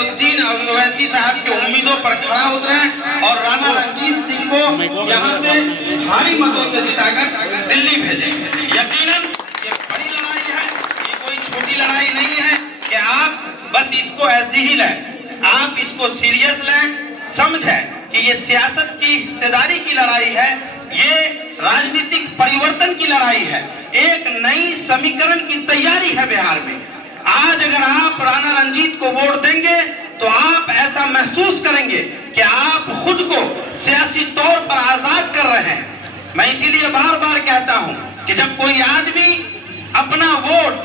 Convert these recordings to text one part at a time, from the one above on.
असदुद्दीन ओवैसी साहब के उम्मीदों पर खरा उतरे और राणा रणजीत सिंह को यहाँ से भारी मतों से जिताकर दिल्ली भेजे। यकीनन ये बड़ी लड़ाई है, ये कोई छोटी लड़ाई नहीं है कि आप बस इसको ऐसी ही लें, आप इसको सीरियस लें, समझें कि ये सियासत की हिस्सेदारी की लड़ाई है, ये राजनीतिक परिवर्तन की लड़ाई है, एक नई समीकरण की तैयारी है बिहार में। आज अगर आप राणा रंजीत को वोट देंगे तो आप ऐसा महसूस करेंगे कि आप खुद को सियासी तौर पर आजाद कर रहे हैं। मैं इसीलिए बार बार कहता हूं कि जब कोई आदमी अपना वोट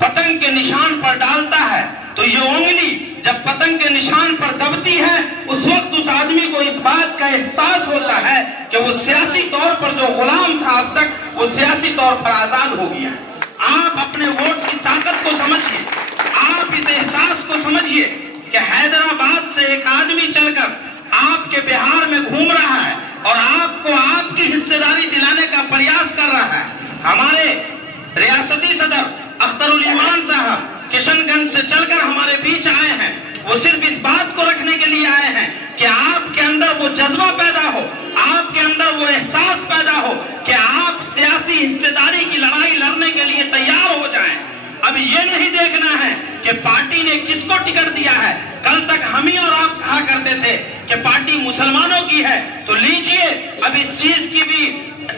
पतंग के निशान पर डालता है तो ये उंगली जब पतंग के निशान पर दबती है उस वक्त उस आदमी को इस बात का एहसास होता है कि वो सियासी तौर पर जो गुलाम था अब तक, वो सियासी तौर पर आजाद हो गया। आप अपने वोट की ताकत को समझिए, आप इस एहसास को समझिए कि हैदराबाद से एक आदमी चलकर आपके बिहार में घूम रहा है और आपको आपकी हिस्सेदारी दिलाने का प्रयास कर रहा है। हमारे रियासती सदर अख्तरुल ईमान साहब किशनगंज से चलकर हमारे बीच आए हैं। वो सिर्फ इस बात को रखने के लिए आए हैं कि आपके अंदर वो जज्बा पैदा हो, आपके अंदर वो एहसास पैदा हो कि आप सियासी हिस्सेदारी की लड़ाई लड़ने के लिए तैयार हो जाएं। अब ये नहीं देखना है कि पार्टी ने किसको टिकट दिया है। कल तक हम ही और आप कहा करते थे कि पार्टी मुसलमानों की है, तो लीजिए अब इस चीज की भी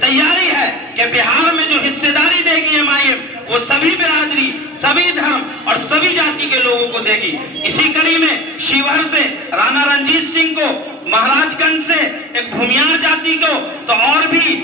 तैयारी है कि बिहार में जो हिस्सेदारी देगी एमआईएम वो सभी बिरादरी, सभी धर्म और सभी जाति के लोगों को देगी। इसी कड़ी में शिवहर से राणा रणजीत सिंह को, महाराजगंज से एक भूमियार जाति को, तो और भी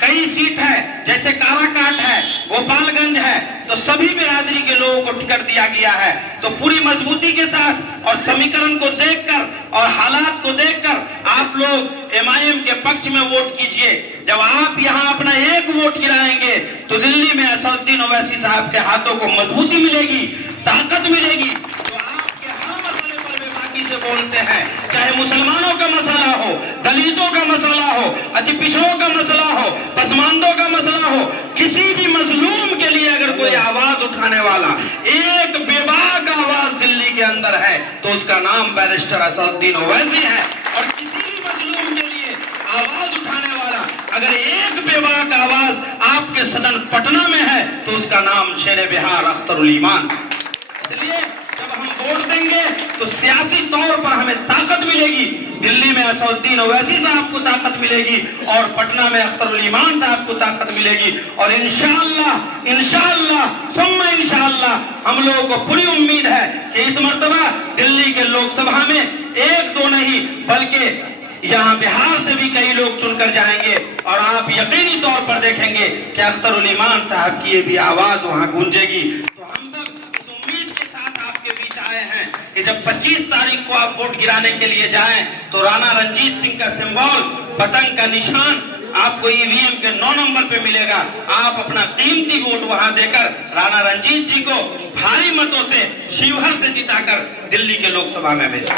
कई सीट है जैसे काराकाट है, गोपालगंज है, तो सभी बिरादरी के लोगों को टिकट दिया गया है। तो पूरी मजबूती के साथ और समीकरण को देखकर और हालात को देखकर आप लोग एमआईएम के पक्ष में वोट कीजिए। जब आप यहाँ अपना एक वोट गिराएंगे तो दिल्ली में असदुद्दीन ओवैसी साहब के हाथों को मजबूती मिलेगी, ताकत मिलेगी। तो आपके हर मसले पर वे बाकी से बोलते हैं, चाहे मुसलमानों का मसला हो, दलितों का मसला हो, अति पिछड़ों का मसला हो, पसमानदों का मसला हो, किसी भी मजलूम के लिए अगर कोई आवाज उठाने वाला, एक बेबाक आवाज दिल्ली के अंदर है तो उसका नाम बैरिस्टर असदुद्दीन ओवैसी है। और किसी भी मजलूम के लिए आवाज उठाने वाला अगर एक बेबाक आवाज आपके सदन पटना में है तो उसका नाम शेर बिहार अख्तरुल ईमान। इसलिए जब हम वोट देंगे तो सियासी तौर पर हमें ताकत मिलेगी। दिल्ली में असदुद्दीन ओवैसी साहब को ताकत मिलेगी और पटना में अख्तरुल ईमान साहब को ताकत मिलेगी। और इंशाअल्लाह सुम्मा इंशाअल्लाह हम लोगों को पूरी उम्मीद है कि इस मर्तबा दिल्ली के लोकसभा में एक दो नहीं बल्कि यहाँ बिहार से भी कई लोग चुनकर जाएंगे और आप यकीनी तौर पर देखेंगे कि अख्तरुल ईमान साहब की ये भी आवाज वहाँ गूंजेगी। तो हम सब इस उम्मीद के साथ आपके बीच आए हैं कि जब 25 तारीख को आप वोट गिराने के लिए जाएं तो राणा रणजीत सिंह का सिंबल, पतंग का निशान आपको ईवीएम के 9 नंबर पे मिलेगा। आप अपना कीमती वोट वहां देकर राणा रणजीत जी को भारी मतों से शिवहर से जिताकर दिल्ली के लोकसभा में भेजें।